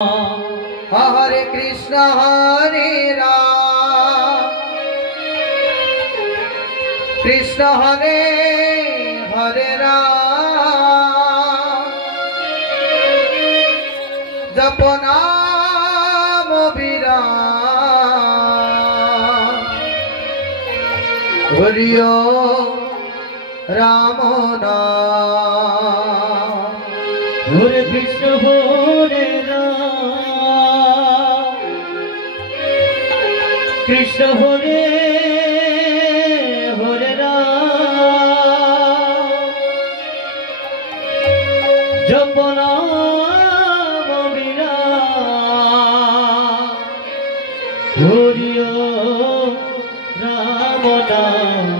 हरे कृष्ण हरे राम कृष्ण हरे हरे राम जप नाम विराम हरि ओम राम नाम हरे कृष्ण हरे कृष्ण हरे हरे राम जप नाम विराम हरि ओम राम नाम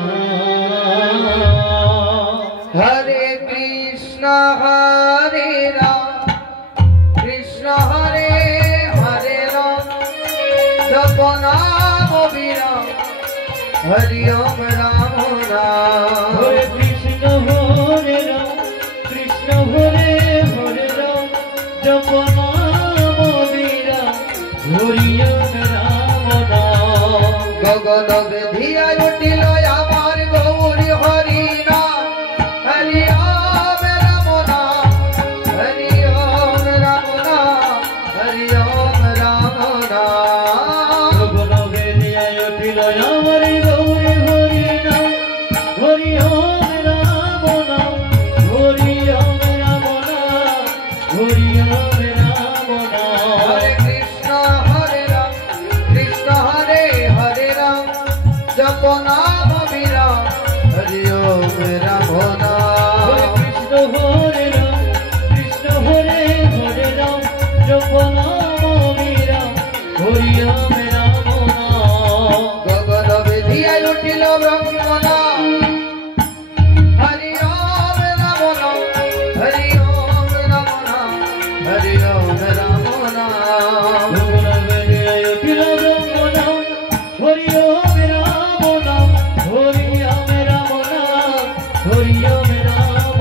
हरे कृष्ण हरे राम कृष्ण हरे हरे राम जप नाम विराम हरि ओम राम नाम हरे कृष्ण हरे राम कृष्ण हरे हरे राम जप नाम विराम हरि ओम राम नाम गगन बेधिया उठिल आमार गौरी हरि नाम हरि ओम राम नाम हरि ओम राम नाम हरि ओम राम नाम गगन बेधिया उठिल आमार गौरी हरि नाम हरि ओम राम नाम हरि ओम राम नाम हरि ओम राम नाम हरे कृष्ण हरे राम कृष्ण हरे हरे राम जप नाम विराम हरि ओम राम नाम हरे कृष्ण हरे राम कृष्ण हरे हरे राम जप नाम विराम हरि ओम राम नाम गगन बेधिया उठिल ब्रह्म नाम हरि ओम राम नाम हरि ओम राम नाम हरि ओम राम नाम गगन बेधिया उठिल ब्रह्म नाम हरि ओम राम नाम हरि ओम राम नाम हरि ओम राम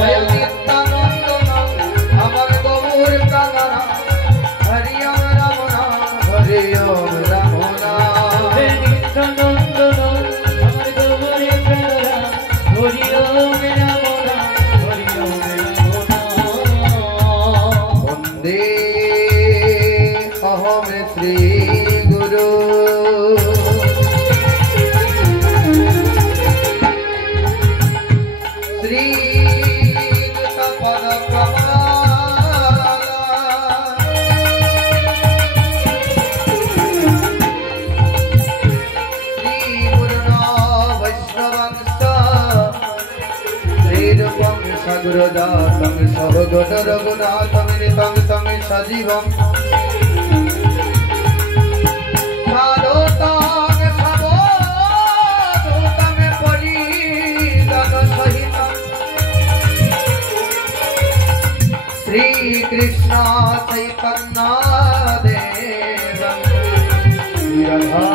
जय नाम नित्यानंद नाम अमर गौर प्राण हरि ओम राम नाम हरि ओम राम नाम हे नित्यानंद नाम अमर गौरी प्रणराम हरि ओम राम नाम हरि ओम राम नाम वंदे अहम श्री गुरु श्री युत पद प्रमाला श्री गुरुना वैष्णवंश श्रीरूपं सगुरुदातं सवगुण रघुनाथं नितं तं सजीवम् सालोतां सबोधूतं परिजनसहितं श्रीकृष्ण चैतन्य देवं राधा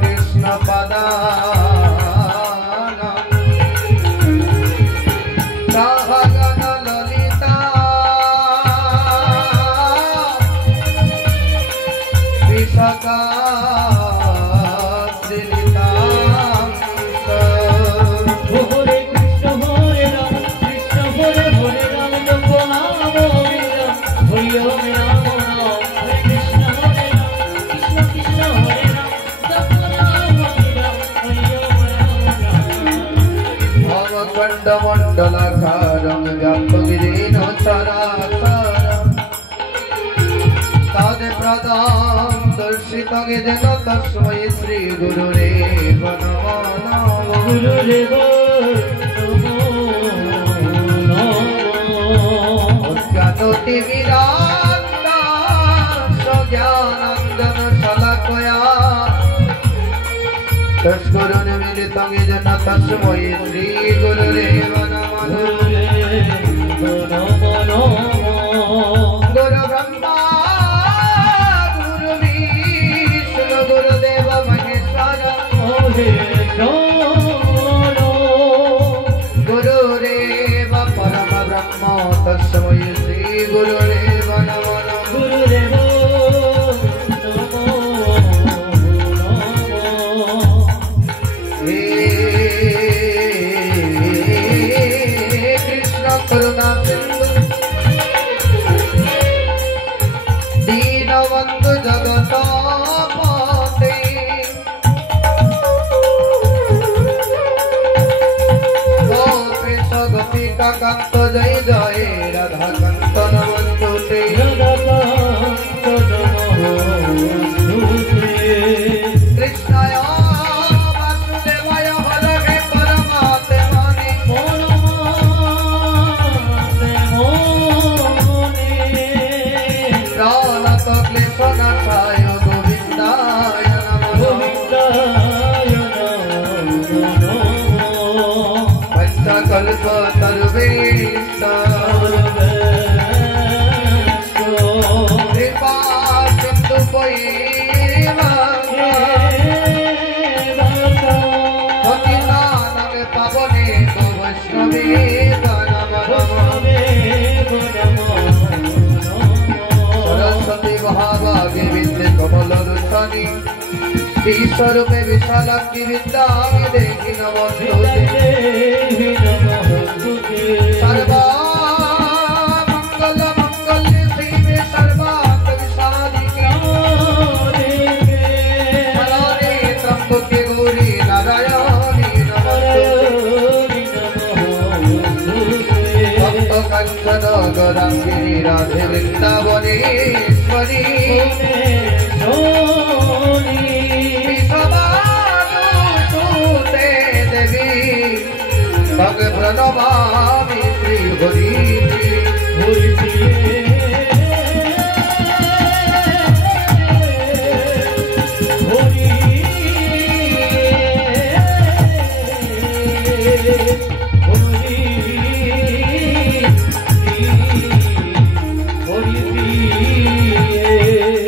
कृष्ण पदानां सहगण ललिता विशाखा श्रीनितां हरे कृष्ण हरे राम कृष्ण हरे हरे राम जप नाम विराम हरि ओम राम नाम हरे कृष्ण हरे राम कृष्ण कृष्ण हरे राम जप नाम विराम हरि ओम राम नाम भवकण्डमण्डलाकारं व्याप्तगिरिनो चराचरम् तत्प्रदां दर्शितं येन तस्मै श्रीगुरुरेव नमो नमः गुरुदेव नमो नमः ज्ञानोतिमिरान्ता स्वज्ञानन्दं शलाकया तस्करुण मिलितं येन तस्मै श्रीगुरुरेव नमः गुरुदेव नमो नमः गुरु ब्रह्मा गुरु विष्णु गुरुदेव महेश्वर गुरुरेव परम ब्रह्म तस्मै श्री गुरुरेव नमः गुरुदेव দীনবন্ধু জগৎপতি গোপীশ গোপিকা কান্ত জয় জয় রাধাকান্ত নমস্তুতে কৃষ্ণায় বাসুদেবায় হরে পরমাত্মনে প্রাণত ক্লেশনাশায় গোবিন্দায় নমঃ পঞ্চকল্পতরুবেশ কৃপা সিন্ধু পতিতানাং পাবনে বৈষ্ণবে সরস্বতী মহাভাগে বিদ্যে কমললোচনী ঈশ্বরূপে বিশালাক্ষী বিদ্যামি দেহি নমস্তুতে সর্বমঙ্গল মঙ্গলে শিবে সর্বার্থ সাধিকে শরণে ত্র্যম্বকে গৌরী নারায়ণী নমস্তুতে ভক্ত কাঞ্চন গৌরাঙ্গী রাধে বৃন্দাবনেশ্বরী বিশ্ববানুসুতে দেবী ভগ প্রণমামি শ্রী হরি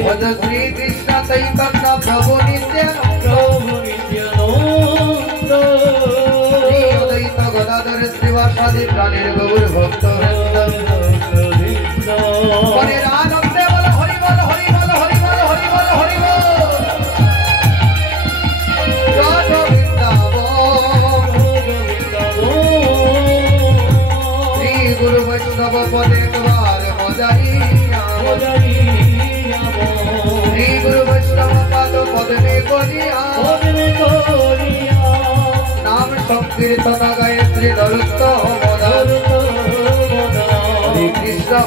ভজ শ্রী কৃষ্ণ চৈতন্য প্রভু নিত্যানন্দ শ্রী অদ্বৈত গদাধর শ্রীবাসাদি প্রাণের গৌর ভক্ত মনের আনন্দে বল হরি বল হরি বল হরি বল হরি বল হরি বল জয় বৃন্দাবন শ্রী গুরু বৈষ্ণব পদে দ্বার বজাইয়া শ্রী গুরু বৈষ্ণব পাদ পদমে করিয়া নাম সংকীর্তন গায়ত্রী নরোত্তম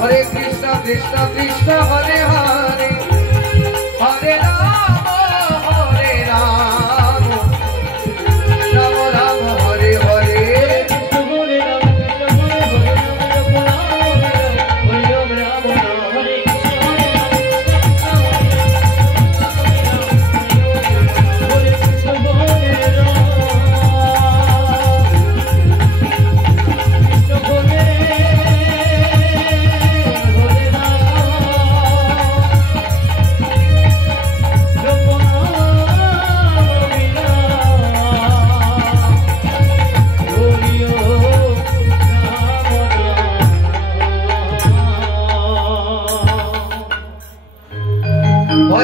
হরে কৃষ্ণ কৃষ্ণ কৃষ্ণ হরে হরে হরে রাম রাম রাম হরে হরে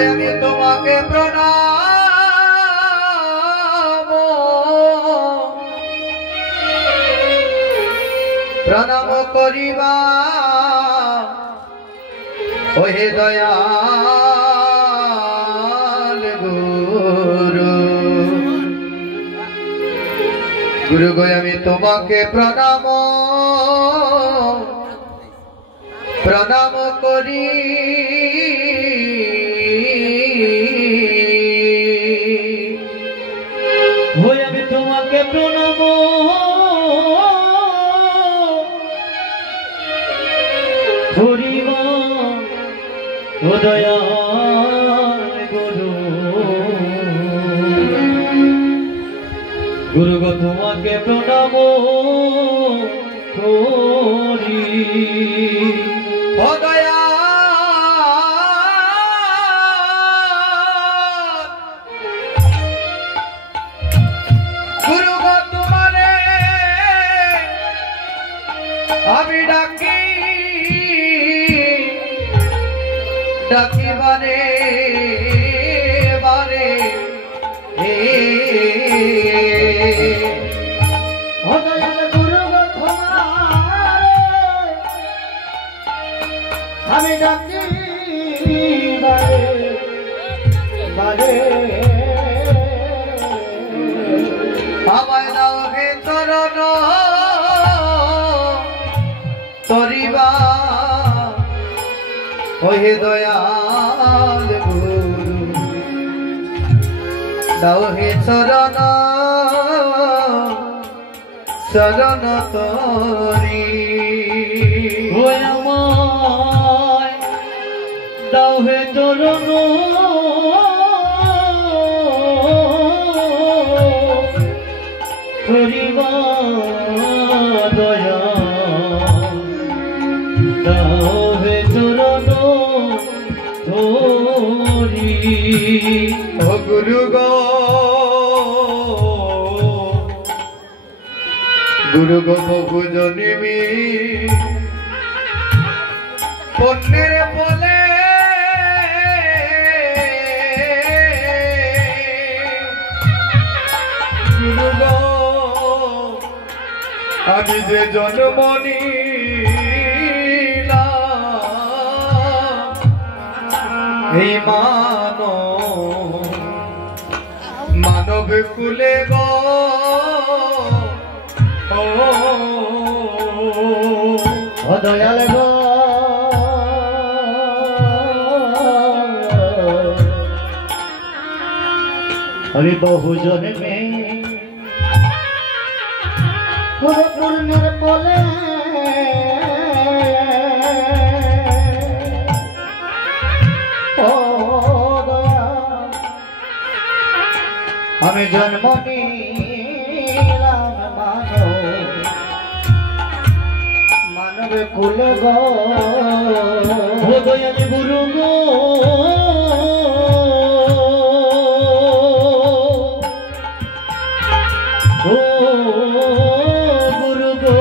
আমি তোমাকে প্রণাম করিবা ওহে দয়াল গুরু গুরু গো আমি তোমাকে প্রণাম করি আমি তোমাকে প্রণাম করিব ও দয়াল গুরু গুরু গো তোমাকে প্রণাম করি ও দয়াল গুরু গো তোমারে আমি ডাকি বারে বারে গুরু গো তোমারে আমি ডাকি বারে রে আমায় দাও হে চরণ তরিবা ওহে দয়াল গুরু দাও হে চরণ চরণ তরি ওই আমায় দাও হে চরণ করিবা দয়া দাও হে চরণ ধরি ও গুরু গো গুরু গো বহু জন্মি পণ্যের বলে গুরু গো আমি যে জন্ম নিলাম এই মানব কুলে গো ও দয়াল গো আমি বহু জন্মে পূর্ণের বলে ও আমি জন্ম নিলাম মানব কুল গো দয়াল গুরু গো গুরু গো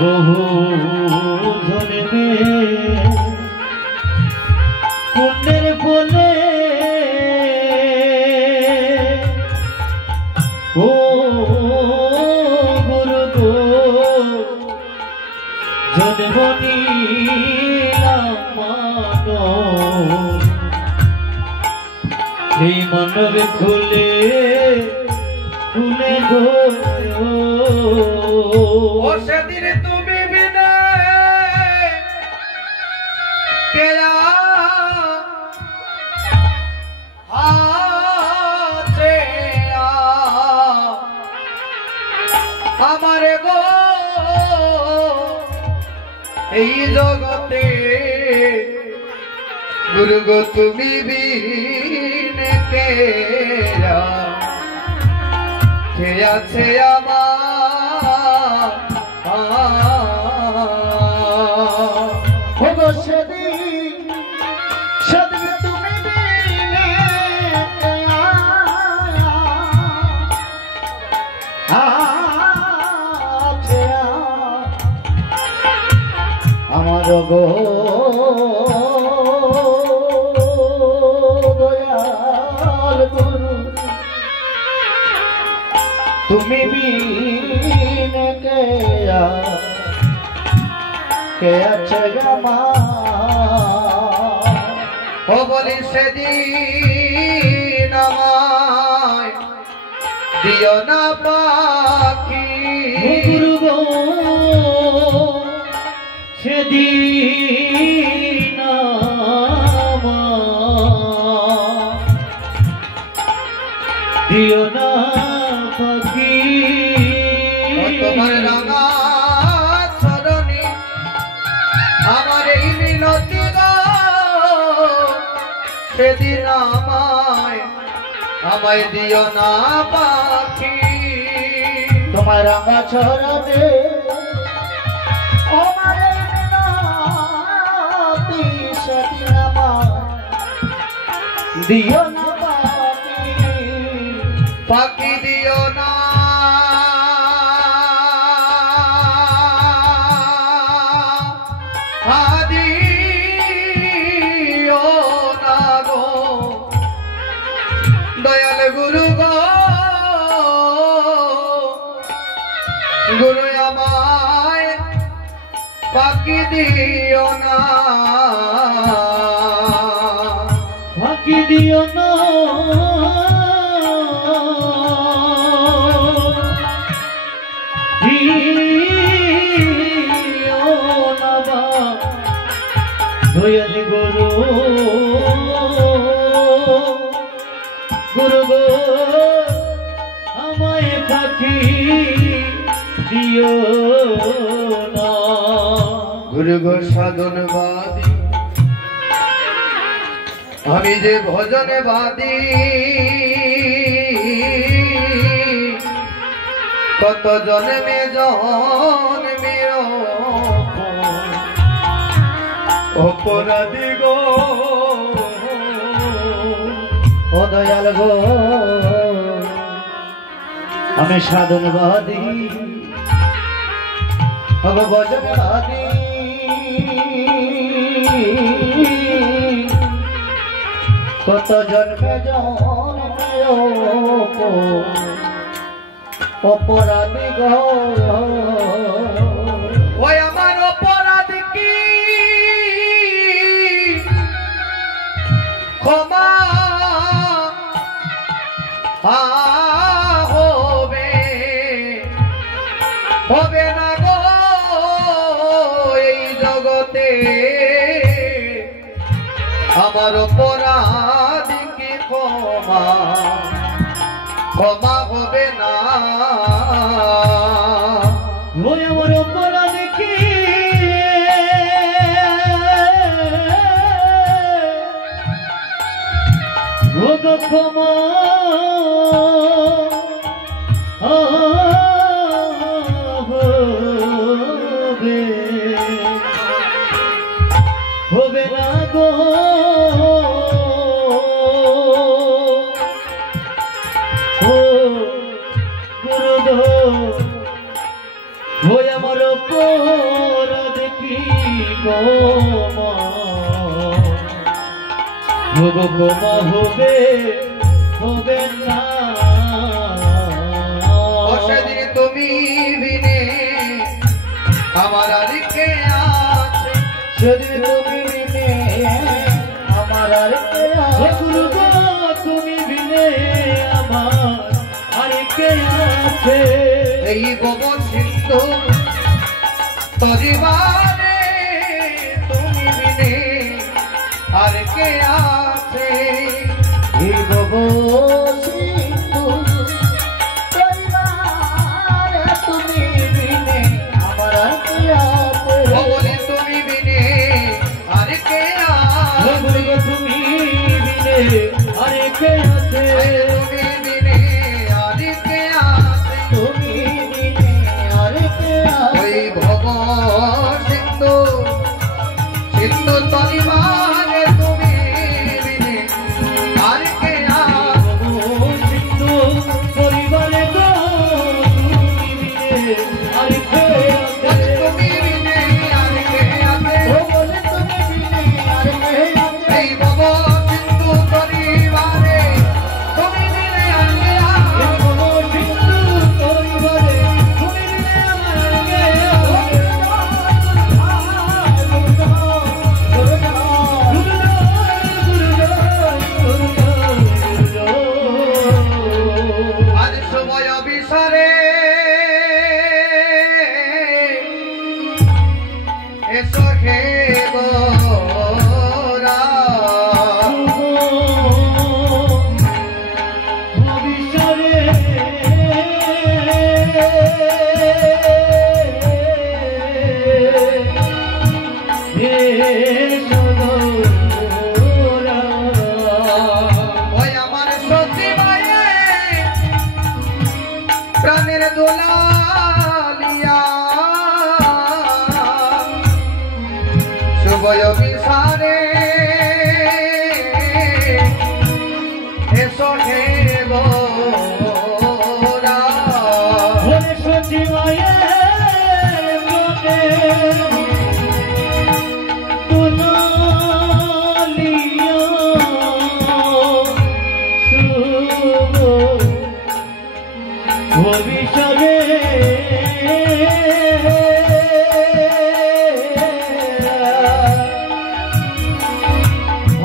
বহু জন্মে পুণ্যের ফলে ও গুরু গো জন্ম নিলাম মানব এই মানব খুলে খুলে গো ও সেদিন তুমি বিনে কেয়া আছে আমার গো এই জগতে গুরু গো তুমি বিনে কেয়া কে আছে আমার সেদিন সেদিন তুমি বিনে আছে আমার গো দয়াল গুরু তুমি বিনে কে আছে আমার ও বলি সেদিন আমায় দিও না পাখি গুরু গো সেদিন দিও না পাখি তোমার রাঙা চরণে আমার এই মিনতি গো সেদিন আমায় দিও না পাখি তোমার রাঙা চরণে আমার মিনতি সেদিন দিও না পাখি দিও না দিও না গো দয়াল গুরু গো গুরু আমায় পাখি দিও না পাখি দিও না দয়াল গুরু গুরু গো আমায় ফাঁকি দিও না। গুরু গো সাধনবাদী আমি যে ভজনবাদী কত জন্মে জন্মের অপরাধী গো ও দয়াল গো আমি সাধনবাদী ভজনবাদী কত জন্মে জন্মে অপরাধী গো ওই আমার অপরাধ কি ক্ষমা হবে হবে না গো এই জগতে আমার অপরাধ কি ক্ষমা ক্ষমা হবে না ওই আমার অপরাধ কি রোগ ক্ষমা হবে না গো ওই আমার অপরাধ কি ক্ষমা হবে হবে না সেদিন তুমি বিনে আমার আর কে আছে সেদিন তুমি বিনে আমার আর কে আছে গুরু গো তুমি বিনে আমার আর কে আছে এই বব সিন্ধু পরিবারে তুমি বিনে আর কে আছে এই বব সিন্ধু পরিবারে তুমি বিনে আমার আর কে আছে বলে তুমি বিনে আর কে আছে গুরু গো তুমি বিনে আর কে আছে তুমি বিনে আর কে আছে তুমি বিনে আর কে আছে ওই ভব সিন্ধু সিন্ধু তরিবারে তুমি বিনে আর কে আছে সিন্ধু পরিবারে গো তুমি বিনে আর কে আছে তুমি বিনে আর কে আছে ও বলে তুমি বিনে আর কে আছে এই ভব সিন্ধু পরিবারে তুমি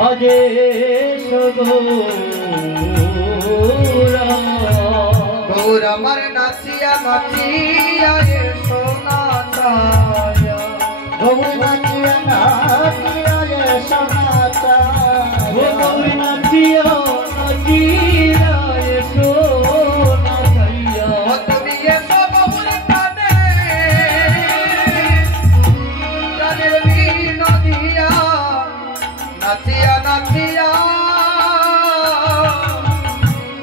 আজে সগৌরা গৌর আমার নাচিয়া নাচিয়া এ সোনা ছায়া গৌর নাচিয়া নাচিয়া এ সোনা ছায়া গৌর নাচিয়া নাচিয়া এ সোনা ছায়া তুমি এসো গৌর প্রাণে প্রাণের বিনোদিয়া নাচিয়া নাচিয়া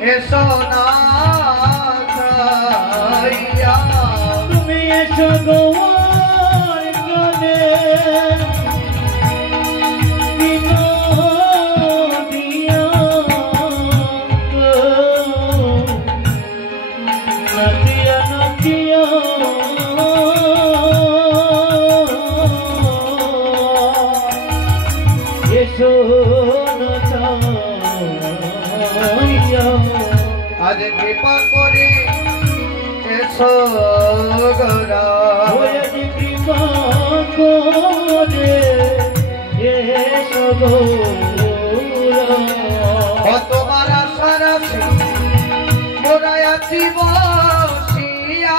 এ সোনা ছায়া তুমি এসো গৌর প্রাণে বিনোদিয়া নাচিয়া নাচিয়া এসো না ছায়া আজ কৃপা করে এসো গৌরা আজ কৃপা করে এসো গৌরা তোমার আশার মোরা আছি বসিয়া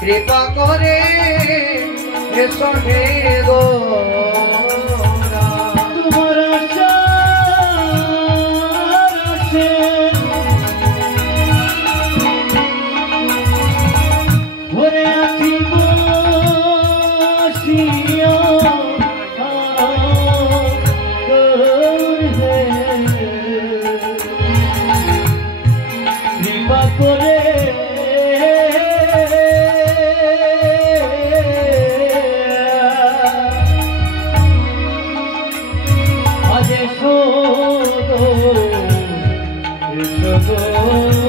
কৃপা করে এসো হে গৌরা তোমার আশে ভরে আছি বসিয়া কৃপা করে আজ এসো গো